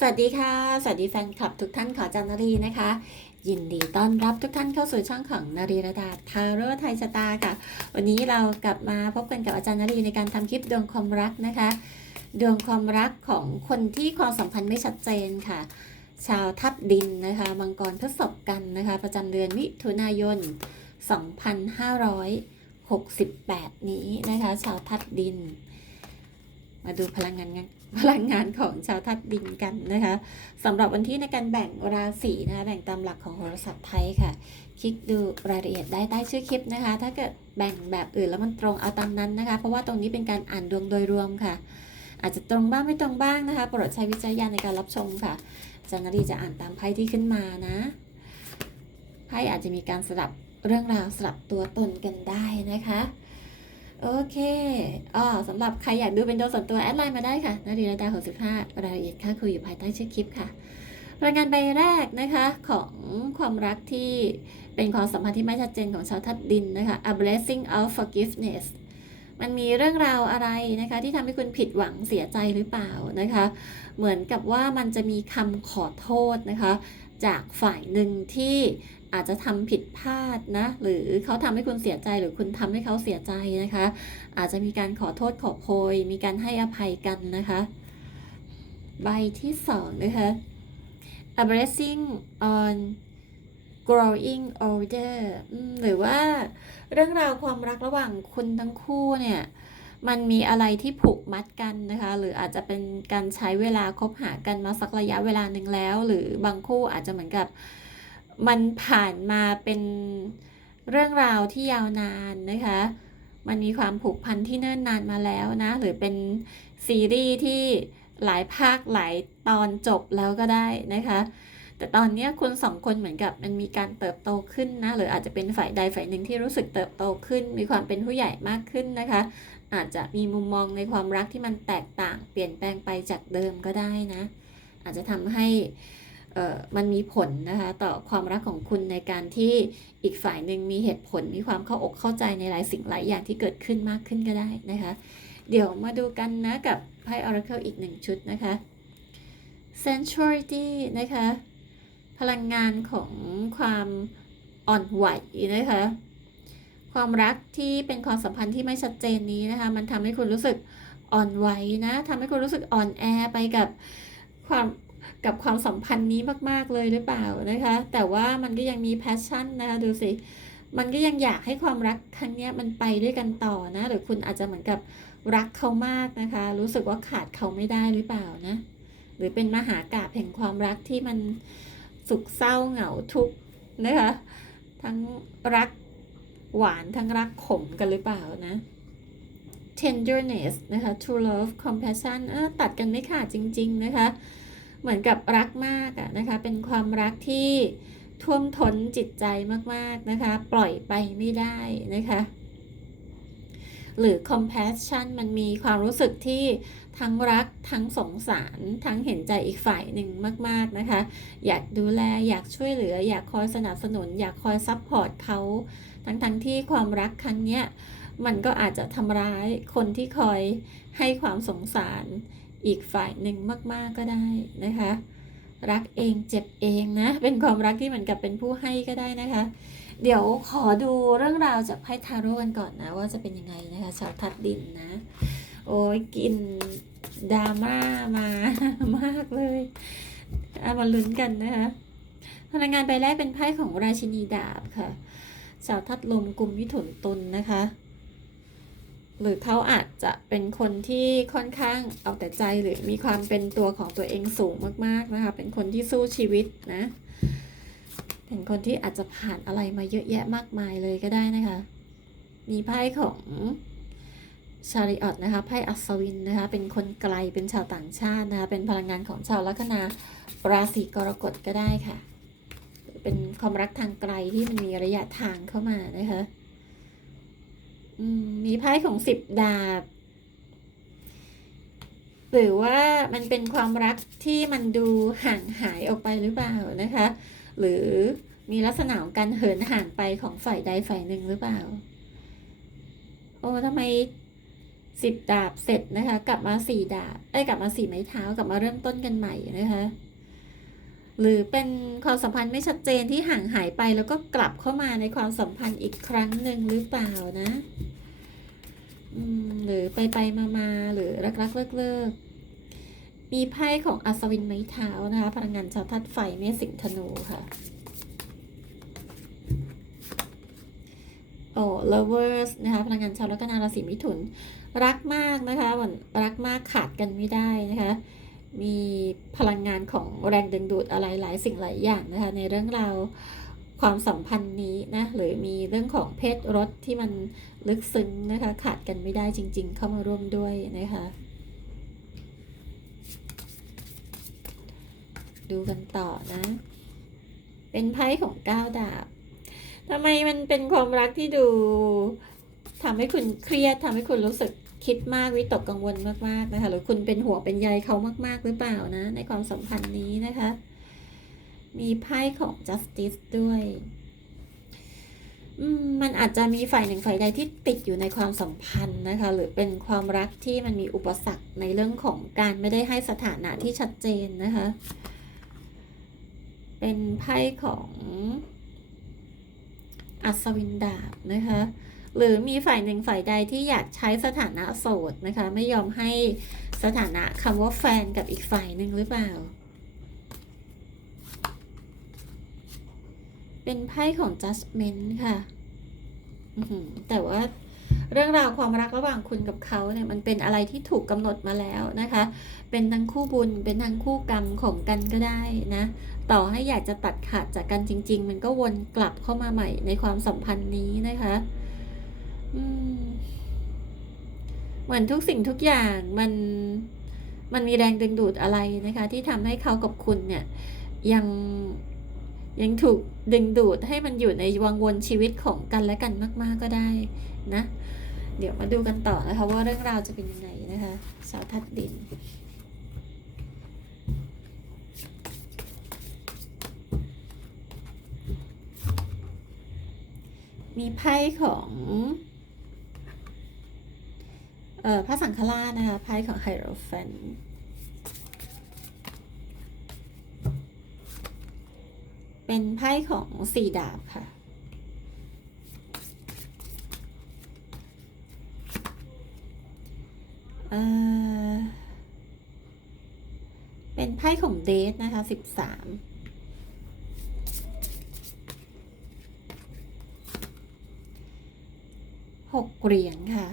สวัสดีค่ะ สวัสดีแฟนคลับทุกท่านขอจันนารีนะคะ ยินดีต้อนรับทุกท่านเข้าสู่ช่องของนารีระดาทาโร่ไทยชะตาค่ะ วันนี้เรากลับมาพบกันกับอาจารย์นารีในการทำคลิปดวงความรักนะคะ ดวงความรักของคนที่ความสัมพันธ์ไม่ชัดเจนค่ะ ชาวทับดินนะคะมังกรทดสอบกันนะคะ ประจำเดือนมิถุนายน 2568 นี้นะคะ ชาวทับดิน มาดูพลังงานงาน พลังงานของชาวทัดดินกันนะคะสำหรับวันที่ในการแบ่งราศีนะคะแบ่งตามหลักของโหราศาสตร์ไทยค่ะ คลิกดูรายละเอียดได้ใต้ชื่อคลิปนะคะ ถ้าเกิดแบ่งแบบอื่นแล้วมันตรงเอาตามนั้นนะคะ เพราะว่าตรงนี้เป็นการอ่านดวงโดยรวมค่ะ อาจจะตรงบ้างไม่ตรงบ้างนะคะโปรดใช้วิจารณญาณในการรับชมค่ะจารย์นารีจะอ่านตามไพ่ที่ขึ้นมานะไพ่อาจจะมีการสลับเรื่องราวสลับตัวตนกันได้นะคะ โอเคอ๋อสำหรับใครอยากดูเป็นโดวส่วนตัวแอดไลน์มาได้ค่ะนาดีระดา65รายละเอียดค่าคุยอยู่ภายใต้ชื่อคลิปค่ะ รายงานใบแรกนะคะของความรักที่เป็นความสัมพันธ์ที่ไม่ชัดเจนของชาวทัดดินนะคะ a blessing of forgiveness มันมีเรื่องราวอะไรนะคะ ที่ทำให้คุณผิดหวังเสียใจหรือเปล่านะคะ เหมือนกับว่ามันจะมีคำขอโทษนะคะ จากฝ่ายหนึ่งที่อาจจะทำผิดพลาดนะ หรือเขาทำให้คุณเสียใจหรือคุณทำให้เขาเสียใจนะคะ อาจจะมีการขอโทษขอโพย มีการให้อภัยกันนะคะ ใบที่สองนะคะ a blessing on growing older หรือว่าเรื่องราวความรักระหว่างคุณทั้งคู่เนี่ย มันมีอะไรที่ผูกมัดกันนะคะ หรืออาจจะเป็นการใช้เวลาคบหากันมาสักระยะเวลาหนึ่งแล้ว หรือบางคู่อาจจะเหมือนกับมันผ่านมาเป็นเรื่องราวที่ยาวนานนะคะ มันมีความผูกพันที่เนิ่นนานมาแล้วนะ หรือเป็นซีรีส์ที่หลายภาคหลายตอนจบแล้วก็ได้นะคะ แต่ตอนเนี้ยคุณสองคนเหมือนกับมันมีการเติบโตขึ้นนะ หรืออาจจะเป็นฝ่ายใดฝ่ายหนึ่งที่รู้สึกเติบโตขึ้น มีความเป็นผู้ใหญ่มากขึ้นนะคะ อาจจะมีมุมมองในความรักที่มันแตกต่างเปลี่ยนแปลงไปจากเดิมก็ได้นะ อาจจะทำให้มันมีผลนะคะต่อความรักของคุณในการที่อีกฝ่ายหนึ่งมีเหตุผลมีความเข้าอกเข้าใจในหลายสิ่งหลายอย่างที่เกิดขึ้นมากขึ้นก็ได้นะคะ เดี๋ยวมาดูกันนะกับไพ่ Oracle อีกหนึ่งชุดนะคะ Sensuality นะคะ พลังงานของความอ่อนไหวนะคะ ความรักที่เป็นความสัมพันธ์ที่ไม่ชัดเจนนี้นะคะ มันทำให้คุณรู้สึกอ่อนไหวนะทำให้คุณรู้สึกอ่อนแอไปกับความกับความสัมพันธ์นี้มาก ๆ เลยหรือเปล่านะคะ แต่ว่ามันก็ยังมีแพชชั่นนะคะดูสิมันก็ยังอยากให้ความรักครั้งนี้มันไปด้วยกันต่อนะ หรือคุณอาจจะเหมือนกับรักเขามากนะคะ รู้สึกว่าขาดเขาไม่ได้หรือเปล่านะ หรือเป็นมหากาบแห่งความรักที่มันสุขเศร้าเหงาทุกข์นะคะ ทั้งรัก หวานทั้งรักขมกันหรือเปล่านะ tenderness นะคะ true love compassion เออตัดกันไม่ขาดจริง ๆ นะคะ เหมือนกับรักมากอะนะคะ เป็นความรักที่ท่วมท้นจิตใจมากๆนะคะ ปล่อยไปไม่ได้นะคะ หรือ compassion มันมีความรู้สึกที่ทั้งรักทั้งสงสาร ทั้งเห็นใจอีกฝ่ายหนึ่งมาก ๆนะคะ อยากดูแลอยากช่วยเหลือ อยากคอยสนับสนุน อยากคอยซัพพอร์ตเขา ทั้งๆทที่ความรักครั้งเนี้ยมันก็อาจจะทำร้ายคนที่คอยให้ความสงสารอีกฝ่ายหนึ่งมาก ๆก็ได้นะคะ รักเองเจ็บเองนะ เป็นความรักที่เหมือนกับเป็นผู้ให้ก็ได้นะคะ เดี๋ยวขอดูเรื่องราวจากไพ่ทาโร่กันก่อนนะ ว่าจะเป็นยังไงนะคะชาวทัดดินนะ โอ้ยกินดราม่ามามากเลยเอามาลุ้นกันนะคะพลังงานใบแรกเป็นไพ่ของราชินีดาบค่ะ ชาวทัดลมกลุ่มมิถุนตุลนะคะ หรือเขาอาจจะเป็นคนที่ค่อนข้างเอาแต่ใจหรือมีความเป็นตัวของตัวเองสูงมากๆนะคะ เป็นคนที่สู้ชีวิตนะ เป็นคนที่อาจจะผ่านอะไรมาเยอะแยะมากมายเลยก็ได้นะคะ มีไพ่ของชาริออตนะคะไพ่อัศวินนะคะ เป็นคนไกลเป็นชาวต่างชาตินะคะ เป็นพลังงานของชาวลัคนาราศีกรกฎก็ได้ค่ะ เป็นความรักทางไกลที่มันมีระยะทางเข้ามานะคะมีไพ่ของสิบดาบ หรือว่ามันเป็นความรักที่มันดูห่างหายออกไปหรือเปล่านะคะ หรือมีลักษณะของการเหินห่างไปของฝ่ายใดฝ่ายหนึ่งหรือเปล่า โอ้ทำไมสิบดาบเสร็จนะคะ กลับมาสี่ดาบเอ้กลับมาสี่ไม้เท้ากลับมาเริ่มต้นกันใหม่นะคะ หรือเป็นความสัมพันธ์ไม่ชัดเจนที่ห่างหายไปแล้วก็กลับเข้ามาในความสัมพันธ์อีกครั้งหนึ่งหรือเปล่านะหรือไปไปมามาหรือรักรักเลิกเลิกมีไพ่ของอัศวินไม้เท้านะคะพลังงานชาวธาตุไฟเมษสิงห์ธนูค่ะโอ้ lovers นะคะพลังงานชาวลัคนาราศีมิถุน รักมากนะคะเหมือนรักมากขาดกันไม่ได้นะคะ มีพลังงานของแรงดึงดูดอะไรหลายสิ่งหลายอย่างนะคะ ในเรื่องราวความสัมพันธ์นี้นะหรือมีเรื่องของเพศรสที่มันลึกซึ้งนะคะ ขาดกันไม่ได้จริง ๆ เข้ามาร่วมด้วยนะคะ ดูกันต่อนะ เป็นไพ่ของก้าวดาบทำไมมันเป็นความรักที่ดูทำให้คุณเครียดทำให้คุณรู้สึก คิดมากวิตกกังวลมากๆนะคะหรือคุณเป็นห่วงเป็นใยเขามากๆหรือเปล่านะ ในความสัมพันธ์นี้นะคะ มีไพ่ของ justice ด้วยมมันอาจจะมีฝ่ายหนึ่งฝ่ายใดที่ติดอยู่ในความสัมพันธ์นะคะ หรือเป็นความรักที่มันมีอุปสรรคในเรื่องของการไม่ได้ให้สถานะที่ชัดเจนนะคะ เป็นไพ่ของอัศวินดาบนะคะ หรือมีฝ่ายหนึ่งฝ่ายใดที่อยากใช้สถานะโสดนะคะ ไม่ยอมให้สถานะคำว่าแฟนกับอีกฝ่ายหนึ่งหรือเปล่า เป็นไพ่ของ judgment ค่ะแต่ว่าเรื่องราวความรักระหว่างคุณกับเขาเนี่ยมันเป็นอะไรที่ถูกกำหนดมาแล้วนะคะ เป็นทั้งคู่บุญเป็นทั้งคู่กรรมของกันก็ได้นะ ต่อให้อยากจะตัดขาดจากกันจริง ๆ มันก็วนกลับเข้ามาใหม่ในความสัมพันธ์นี้นะคะ เหมือนทุกสิ่งทุกอย่างมันมันมีแรงดึงดูดอะไรนะคะ ที่ทำให้เขากับคุณเนี่ย ยังยังถูกดึงดูดให้มันอยู่ในวังวนชีวิตของกันและกันมาก ๆก็ได้นะ เดี๋ยวมาดูกันต่อนะคะว่าเรื่องราวจะเป็นยังไงนะคะสาวทัดดินมีไพ่ของ พระสังฆราชนะคะไพ่ของไฮโรแฟนเป็นไพ่ของสี่ดาบค่ะเอ่อเป็นไพ่ของเดทนะคะสิบสามหกเหรียญค่ะ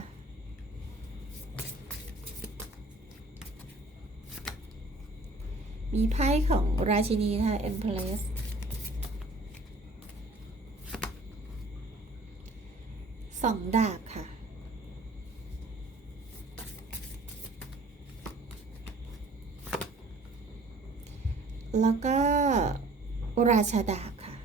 มีไพ่ของราชินีนะคะ Empress สองดาบค่ะ แล้วก็ราชาดาบค่ะ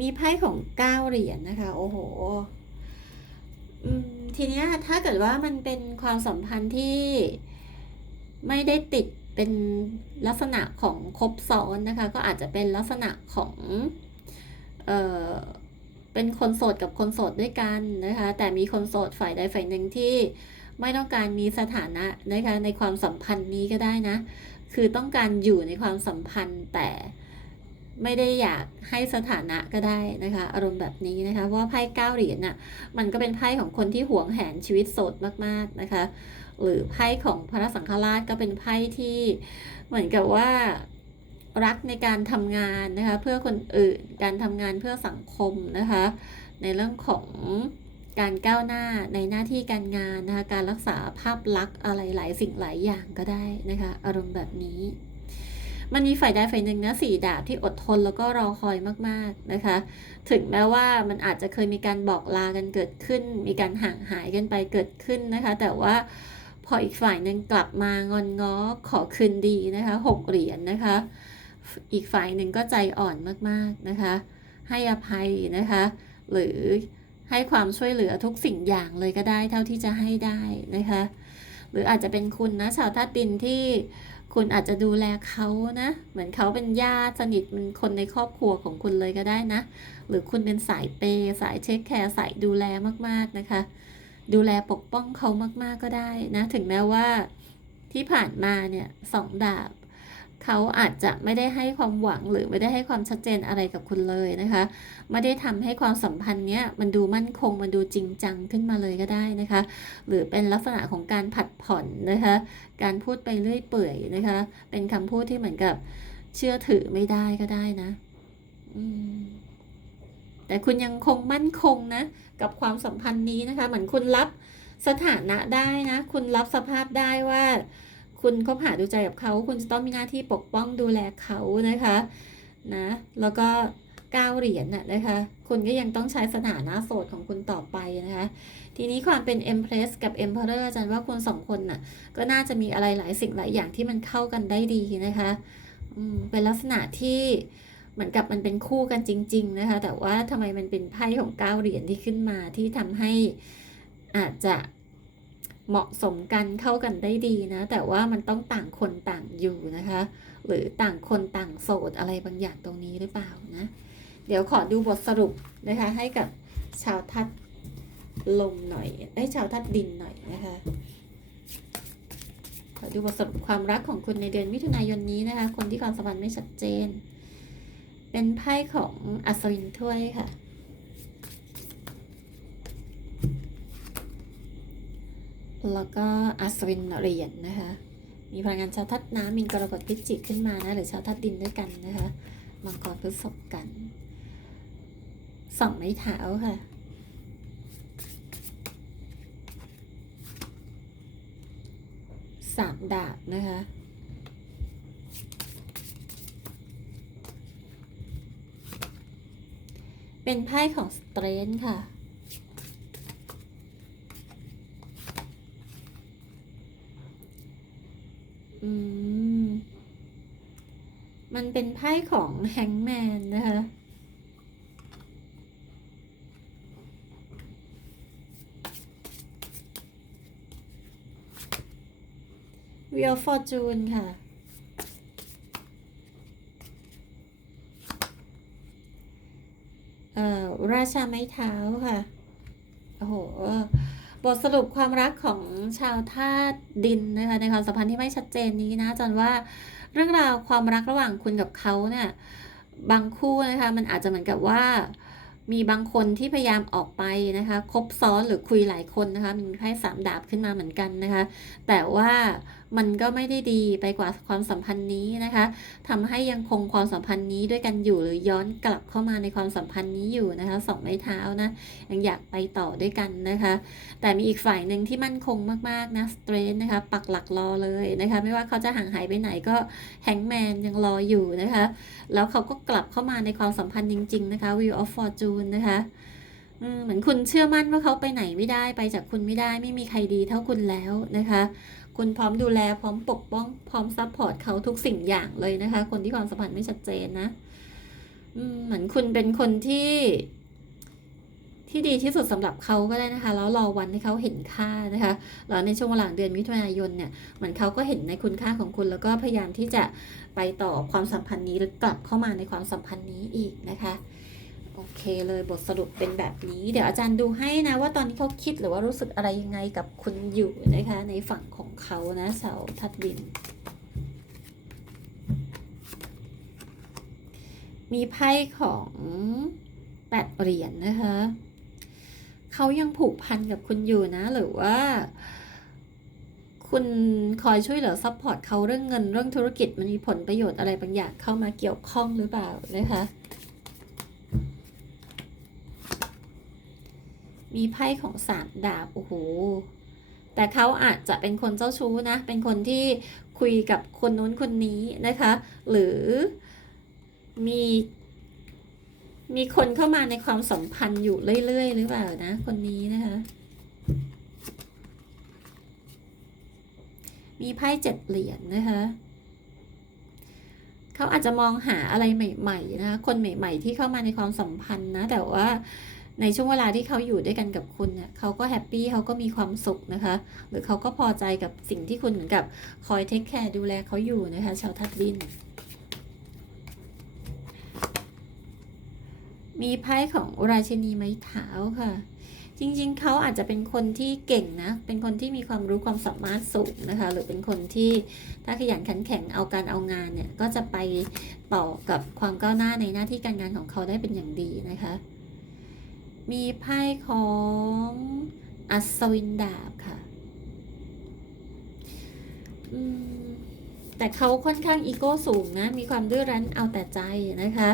มีไพ่ของเก้าเหรียญนะคะ โอ้โห อืม ทีเนี้ยถ้าเกิดว่ามันเป็นความสัมพันธ์ที่ไม่ได้ติดเป็นลักษณะของครบซ้อนนะคะ ก็อาจจะเป็นลักษณะของเอ่อเป็นคนโสดกับคนโสดด้วยกันนะคะ แต่มีคนโสดฝ่ายใดฝ่ายหนึ่งที่ไม่ต้องการมีสถานะนะคะในความสัมพันธ์นี้ก็ได้นะ คือต้องการอยู่ในความสัมพันธ์แต่ ไม่ได้อยากให้สถานะก็ได้นะคะ อารมณ์แบบนี้นะคะว่าไพ่เก้าเหรียญน่ะมันก็เป็นไพ่ของคนที่หวงแหนชีวิตโสดมากๆนะคะ หรือไพ่ของพระสังฆราชก็เป็นไพ่ที่เหมือนกับว่ารักในการทำงานนะคะเพื่อคนอื่นการทำงานเพื่อสังคมนะคะ ในเรื่องของการก้าวหน้าในหน้าที่การงานนะคะการรักษาภาพลักษณ์อะไรหลายสิ่งหลายอย่างก็ได้นะคะ อารมณ์แบบนี้ มันมีฝ่ายใดฝ่ายหนึ่งนะสี่ดาบที่อดทนแล้วก็รอคอยมากๆนะคะ ถึงแม้ว่ามันอาจจะเคยมีการบอกลากันเกิดขึ้น มีการห่างหายกันไปเกิดขึ้นนะคะ แต่ว่าพออีกฝ่ายหนึ่งกลับมางอนง้อขอคืนดีนะคะหกเหรียญนะคะ อีกฝ่ายหนึ่งก็ใจอ่อนมากๆนะคะ ให้อภัยนะคะ หรือให้ความช่วยเหลือทุกสิ่งอย่างเลยก็ได้เท่าที่จะให้ได้นะคะ หรืออาจจะเป็นคุณนะชาวธาตุดินที่ คุณอาจจะดูแลเขานะ เหมือนเขาเป็นญาติสนิทเป็นคนในครอบครัวของคุณเลยก็ได้นะ หรือคุณเป็นสายเปย์สายเช็คแคร์สายดูแลมากๆนะคะ ดูแลปกป้องเขามากๆก็ได้นะ ถึงแม้ว่าที่ผ่านมาเนี่ยสองดาบ เขาอาจจะไม่ได้ให้ความหวังหรือไม่ได้ให้ความชัดเจนอะไรกับคุณเลยนะคะ ไม่ได้ทำให้ความสัมพันธ์เนี้ยมันดูมั่นคงมันดูจริงจังขึ้นมาเลยก็ได้นะคะ หรือเป็นลักษณะของการผัดผ่อนนะคะ การพูดไปเรื่อยเปื่อยนะคะ เป็นคำพูดที่เหมือนกับเชื่อถือไม่ได้ก็ได้นะอืมแต่คุณยังคงมั่นคงนะกับความสัมพันธ์นี้นะคะ เหมือนคุณรับสถานะได้นะ คุณรับสภาพได้ว่า คุณคบหาดูใจกับเขา คุณจะต้องมีหน้าที่ปกป้องดูแลเขานะคะนะแล้วก็ก้าวเหรียญน่ะนะคะ คุณก็ยังต้องใช้สถานะโสดของคุณต่อไปนะคะ ทีนี้ความเป็น Empress กับ Emperor อาจารย์ว่าคุณสองคนน่ะ ก็น่าจะมีอะไรหลายสิ่งหลายอย่างที่มันเข้ากันได้ดีนะคะอืมเป็นลักษณะที่เหมือนกับมันเป็นคู่กันจริง ๆ นะคะ แต่ว่าทำไมมันเป็นไพ่ของเก้าเหรียญที่ขึ้นมาที่ทำให้อาจจะ เหมาะสมกันเข้ากันได้ดีนะ แต่ว่ามันต้องต่างคนต่างอยู่นะคะ หรือต่างคนต่างโสดอะไรบางอย่างตรงนี้หรือเปล่านะ เดี๋ยวขอดูบทสรุปนะคะ ให้กับชาวทัดลมหน่อยได้ชาวทัดดินหน่อยนะคะ ขอดูบทสรุปความรักของคุณในเดือนมิถุนายนนี้นะคะ คนที่ความสัมพันธ์ไม่ชัดเจน เป็นไพ่ของอัศวินถ้วยค่ะ แล้วก็อัศวินเหรียญนะคะ มีพลังงานชาวทัดน้ำมีกรกฎพิจิกขึ้นมานะหรือชาวทัดดินด้วยกันนะคะมังกรพฤษภกันสองไม้เท้าค่ะสามดาบนะคะเป็นไพ่ของสเตรนค่ะ มันเป็นไพ่ของแฮงแมนนะคะ Wheel of Fortune ค่ะ เอ่อ ราชาไม้เท้าค่ะ โอ้โห บทสรุปความรักของชาวธาตุดินนะคะในความสัมพันธ์ที่ไม่ชัดเจนนี้นะอาจารย์ว่าเรื่องราวความรักระหว่างคุณกับเขาเนี่ยบางคู่นะคะมันอาจจะเหมือนกับว่ามีบางคนที่พยายามออกไปนะคะคบซ้อนหรือคุยหลายคนนะคะมีไพ่สามดาบขึ้นมาเหมือนกันนะคะ แต่ว่า มันก็ไม่ได้ดีไปกว่าความสัมพันธ์นี้นะคะทำให้ยังคงความสัมพันธ์นี้ด้วยกันอยู่หรือย้อนกลับเข้ามาในความสัมพันธ์นี้อยู่นะคะสองไม้เท้านะยังอยากไปต่อด้วยกันนะคะ แต่มีอีกฝ่ายหนึ่งที่มั่นคงมากๆนะสเตรนนะคะ ปักหลักรอเลยนะคะ ไม่ว่าเขาจะห่างหายไปไหนก็แฮงแมนยังรออยู่นะคะ แล้วเขาก็กลับเข้ามาในความสัมพันธ์จริง ๆ นะคะ Wheel of Fortune นะคะเหมือนคุณเชื่อมั่นว่าเขาไปไหนไม่ได้ไปจากคุณไม่ได้ไม่มีใครดีเท่าคุณแล้วนะคะ คุณพร้อมดูแลพร้อมปกป้อง พร้อมซัพพอร์ตเขาทุกสิ่งอย่างเลยนะคะ คนที่ความสัมพันธ์ไม่ชัดเจนนะเหมือนคุณเป็นคนที่ ที่ดีที่สุดสำหรับเขาก็ได้นะคะ แล้วรอวันที่เขาเห็นค่านะคะแล้วในช่วงหลังเดือนมิถุนายนเนี่ยเหมือนเขาก็เห็นในคุณค่าของคุณ แล้วก็พยายามที่จะไปต่อความสัมพันธ์นี้หรือกลับเข้ามาในความสัมพันธ์นี้อีกนะคะ เคเลยบทสรุปเป็นแบบนี้ เดี๋ยวอาจารย์ดูให้นะว่าตอนนี้เขาคิดหรือว่ารู้สึกอะไรยังไงกับคุณอยู่นะคะในฝั่งของเขานะเสาทัดดิน มีไพ่ของแปดเหรียญนะคะเขายังผูกพันกับคุณอยู่นะ หรือว่าคุณคอยช่วยเหลือซัพพอร์ตเขาเรื่องเงินเรื่องธุรกิจมันมีผลประโยชน์อะไรบางอย่างเข้ามาเกี่ยวข้องหรือเปล่านะคะ มีไพ่ของสามดาบ โอ้โห แต่เขาอาจจะเป็นคนเจ้าชู้นะ เป็นคนที่คุยกับคนนู้นคนนี้นะคะ หรือมี มีคนเข้ามาในความสัมพันธ์อยู่เรื่อยๆ หรือเปล่านะ คนนี้นะคะ มีไพ่เจ็ดเหรียญนะคะเขาอาจจะมองหาอะไรใหม่ ๆนะคะคนใหม่ ๆ ที่เข้ามาในความสัมพันธ์นะ แต่ว่า ในช่วงเวลาที่เขาอยู่ด้วยกันกับคุณเนี่ยเขาก็แฮปปี้เขาก็มีความสุขนะคะ หรือเขาก็พอใจกับสิ่งที่คุณเหมือนกับคอยเทคแคร์ดูแลเขาอยู่นะคะชาวทัดดิน มีไพ่ของราชินีไม้เท้าค่ะ จริงๆ เขาอาจจะเป็นคนที่เก่งนะ เป็นคนที่มีความรู้ความสามารถสูงนะคะ หรือเป็นคนที่ถ้าขยันขันแข็งเอาการเอางานเนี่ย ก็จะไปต่อกับความก้าวหน้าในหน้าที่การงานของเขาได้เป็นอย่างดีนะคะ มีไพ่ของอัศวินดาบค่ะ แต่เขาค่อนข้างอีโก้สูงนะ มีความดื้อรั้นเอาแต่ใจนะคะ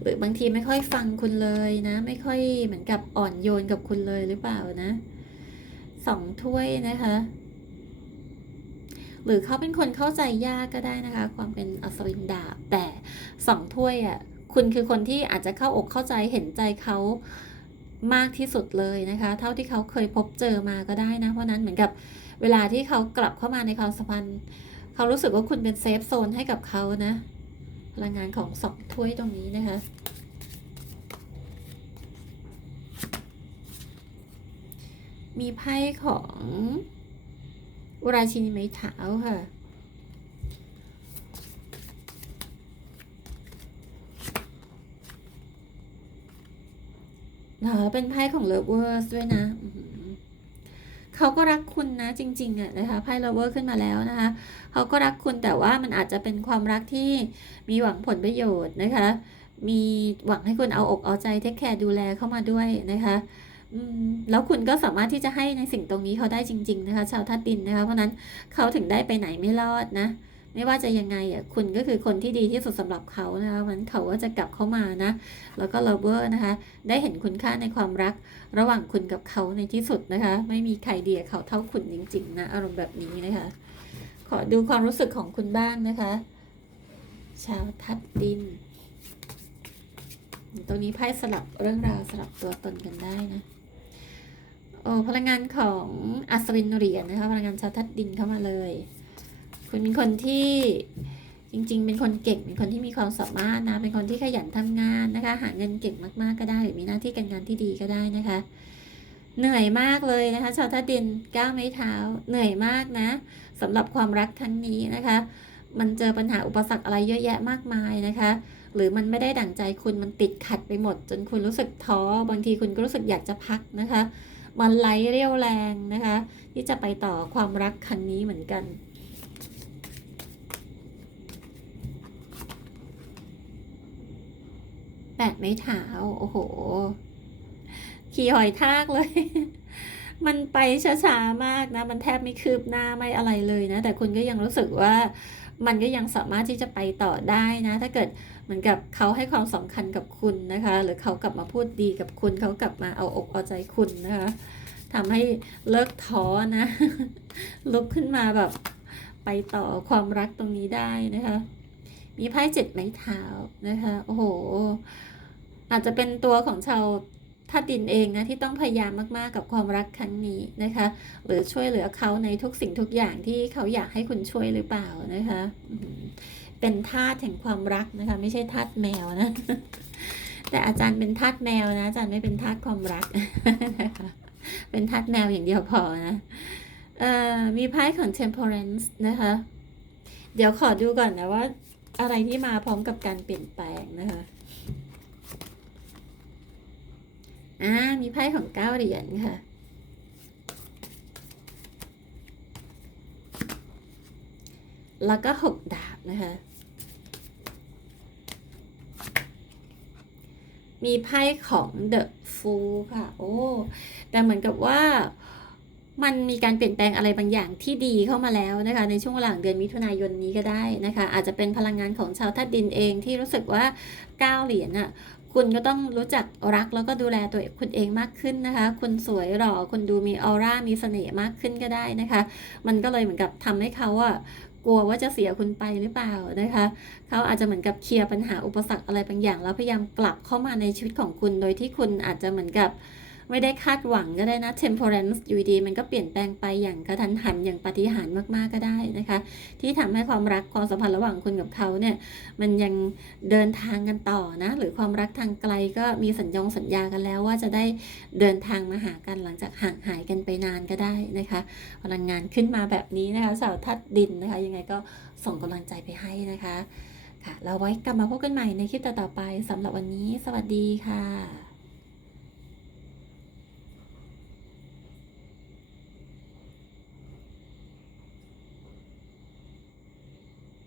หรือบางทีไม่ค่อยฟังคุณเลยนะ ไม่ค่อยเหมือนกับอ่อนโยนกับคุณเลยหรือเปล่านะ สองถ้วยนะคะ หรือเขาเป็นคนเข้าใจยากก็ได้นะคะ ความเป็นอัศวินดาบแต่สองถ้วยอะ คุณคือคนที่อาจจะเข้าอกเข้าใจเห็นใจเขา มากที่สุดเลยนะคะ เท่าที่เขาเคยพบเจอมาก็ได้นะ เพราะนั้นเหมือนกับเวลาที่เขากลับเข้ามาในความสัมพันธ์เขารู้สึกว่าคุณเป็นเซฟโซนให้กับเขานะพลังงานของสองถ้วยตรงนี้นะคะมีไพ่ของราชินีไม้เท้าค่ะ เหรอเป็นไพ่ของ Lovers ด้วยนะเขาก็รักคุณนะจริงๆอะนะคะไพ่ Lover ขึ้นมาแล้วนะคะเขาก็รักคุณแต่ว่ามันอาจจะเป็นความรักที่มีหวังผลประโยชน์นะคะ มีหวังให้คุณเอาอกเอาใจเทคแคร์ดูแลเข้ามาด้วยนะคะอืมแล้วคุณก็สามารถที่จะให้ในสิ่งตรงนี้เขาได้จริง ๆ นะคะ ชาวธาตุดินนะคะเพราะนั้นเขาถึงได้ไปไหนไม่รอดนะ ไม่ว่าจะยังไงอะคุณก็คือคนที่ดีที่สุดสำหรับเขานะคะเพราะฉะนั้นเขาก็จะกลับเข้ามานะ แล้วก็ lover นะคะ ได้เห็นคุณค่าในความรักระหว่างคุณกับเขาในที่สุดนะคะ ไม่มีใครเดีกับเขาเท่าคุณจริงๆนะอารมณ์แบบนี้นะคะ ขอดูความรู้สึกของคุณบ้างนะคะ ชาวทัดดิน ตรงนี้ไพ่สลับเรื่องราวสลับตัวตนกันได้นะโอ้พลังงานของอัศวินเหรียญนะคะพลังงานชาวทัดดินเข้ามาเลย คุณเป็นคนที่จริง ๆ เป็นคนเก่ง เป็นคนที่มีความสามารถนะ เป็นคนที่ขยันทำงานนะคะ หาเงินเก่งมากๆก็ได้ หรือมีหน้าที่การงานที่ดีก็ได้นะคะ เหนื่อยมากเลยนะคะ ชาวทัดดินก้าวไม้เท้า เหนื่อยมากนะสำหรับความรักครั้งนี้นะคะ มันเจอปัญหาอุปสรรคอะไรเยอะแยะมากมายนะคะ หรือมันไม่ได้ดั่งใจคุณ มันติดขัดไปหมด จนคุณรู้สึกท้อ บางทีคุณก็รู้สึกอยากจะพักนะคะ มันไหลเรี่ยวแรงนะคะ ที่จะไปต่อความรักครั้งนี้เหมือนกัน แป ดไม้เท้า โอ้โห ขี่หอยทากเลย มันไปช้าๆมากนะ มันแทบไม่คืบหน้าไม่อะไรเลยนะ แต่คุณก็ยังรู้สึกว่ามันก็ยังสามารถที่จะไปต่อได้นะ ถ้าเกิดเหมือนกับเขาให้ความสำคัญกับคุณนะคะ หรือเขากลับมาพูดดีกับคุณเขากลับมาเอาอกเอาใจคุณนะคะทำให้เลิกท้อนะ ลุกขึ้นมาแบบไปต่อความรักตรงนี้ได้นะคะ มีไพ่เจ็ดไม้เท้านะคะ โอ้โห อาจจะเป็นตัวของชาวธาตุดินเองนะที่ต้องพยายามมากๆกับความรักครั้งนี้นะคะหรือช่วยเหลือเขาในทุกสิ่งทุกอย่างที่เขาอยากให้คุณช่วยหรือเปล่านะคะเป็นทาสแห่งความรักนะคะไม่ใช่ทาสแมวนะแต่อาจารย์เป็นทาสแมวนะอาจารย์ไม่เป็นทาสความรักนะคะเป็นทาสแมวอย่างเดียวพอนะเอ่อมีไพ่ของ temperance นะคะเดี๋ยวขอดูก่อนนะว่าอะไรที่มาพร้อมกับการเปลี่ยนแปลงนะคะ อ่า มีไพ่ของเก้าเหรียญค่ะ แล้วก็หกดาบนะคะ มีไพ่ของ The Fool ค่ะ โอ้ แต่เหมือนกับว่ามันมีการเปลี่ยนแปลงอะไรบางอย่างที่ดีเข้ามาแล้วนะคะ ในช่วงหลังเดือนมิถุนายนนี้ก็ได้นะคะ อาจจะเป็นพลังงานของชาวธาตุดินเองที่รู้สึกว่าเก้าเหรียญอะ คุณก็ต้องรู้จักรักแล้วก็ดูแลตัวคุณเองมากขึ้นนะคะ คุณสวยหล่อคุณดูมีออร่ามีเสน่ห์มากขึ้นก็ได้นะคะ มันก็เลยเหมือนกับทำให้เขาอะกลัวว่าจะเสียคุณไปหรือเปล่านะคะ เขาอาจจะเหมือนกับเคลียร์ปัญหาอุปสรรคอะไรบางอย่าง แล้วพยายามกลับเข้ามาในชีวิตของคุณ โดยที่คุณอาจจะเหมือนกับ ไม่ได้คาดหวังก็ได้นะ temperance อยู่ดีมันก็เปลี่ยนแปลงไปอย่างกระทันหันอย่างปฏิหารมากๆก็ได้นะคะ ที่ทำให้ความรักความสัมพันธ์ระหว่างคุณกับเขาเนี่ยมันยังเดินทางกันต่อนะ หรือความรักทางไกลก็มีสัญญงสัญญากันแล้วว่าจะได้เดินทางมาหากันหลังจากห่างหายกันไปนานก็ได้นะคะพลังงานขึ้นมาแบบนี้นะคะสาวทัดดินนะคะ ยังไงก็ส่งกำลังใจไปให้นะคะค่ะแล้วไว้กลับมาพบกันใหม่ในคลิปต่อๆไปสำหรับวันนี้ สวัสดีค่ะ